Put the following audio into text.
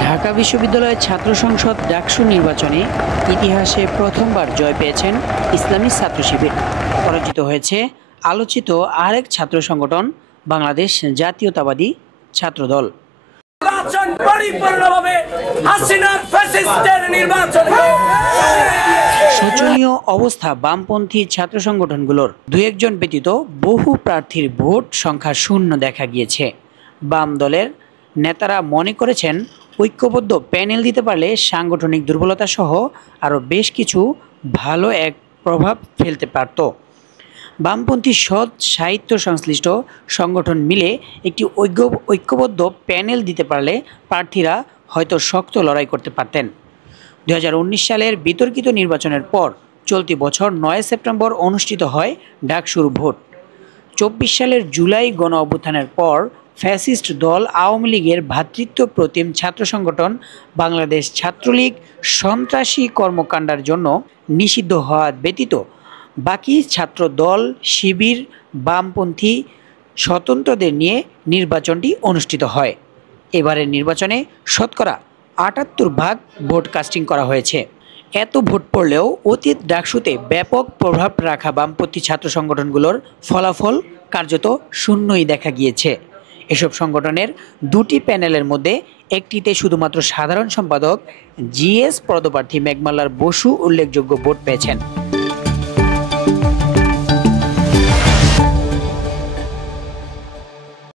ঢাকা বিশ্ববিদ্যালয়ের ছাত্র সংসদ ডাকসু নির্বাচনে ইতিহাসে প্রথমবার জয় পেয়েছেন ইসলামী ছাত্র শিবির। পরাজিত হয়েছে আলোচিত আরেক ছাত্র সংগঠন বাংলাদেশ জাতীয়তাবাদী ছাত্রদল। শোচনীয় অবস্থা বামপন্থী ছাত্র সংগঠনগুলোর। দু একজন ব্যতীত বহু প্রার্থীর ভোট সংখ্যা শূন্য দেখা গিয়েছে। বাম দলের নেতারা মনে করেছেন ঐক্যবদ্ধ প্যানেল দিতে পারলে সাংগঠনিক দুর্বলতা সহ আরও বেশ কিছু ভালো এক প্রভাব ফেলতে পারত। বামপন্থী সৎ সাহিত্য সংশ্লিষ্ট সংগঠন মিলে একটি ঐক্যবদ্ধ প্যানেল দিতে পারলে প্রার্থীরা হয়তো শক্ত লড়াই করতে পারতেন। 2019 সালের বিতর্কিত নির্বাচনের পর চলতি বছর 9 সেপ্টেম্বর অনুষ্ঠিত হয় ডাকসুর ভোট। 24 সালের জুলাই গণ অভ্যুত্থানের পর ফ্যাসিস্ট দল আওয়ামী লীগের ভ্রাতৃত্ব প্রতিম ছাত্র সংগঠন বাংলাদেশ ছাত্রলীগ সন্ত্রাসী কর্মকাণ্ডের জন্য নিষিদ্ধ হওয়া ব্যতীত বাকি ছাত্র দল, শিবির, বামপন্থী স্বতন্ত্রদের নিয়ে নির্বাচনটি অনুষ্ঠিত হয়। এবারের নির্বাচনে শতকরা 78% ভোট কাস্টিং করা হয়েছে। এত ভোট পড়লেও অতীত ডাকসুতে ব্যাপক প্রভাব রাখা বামপন্থী ছাত্র সংগঠনগুলোর ফলাফল কার্যত শূন্যই দেখা গিয়েছে। এসব সংগঠনের দুটি প্যানেলের মধ্যে একটিতে শুধুমাত্র সাধারণ সম্পাদক জিএস পদপ্রার্থী মেঘমাল্লার বসু উল্লেখযোগ্য ভোট পেয়েছেন।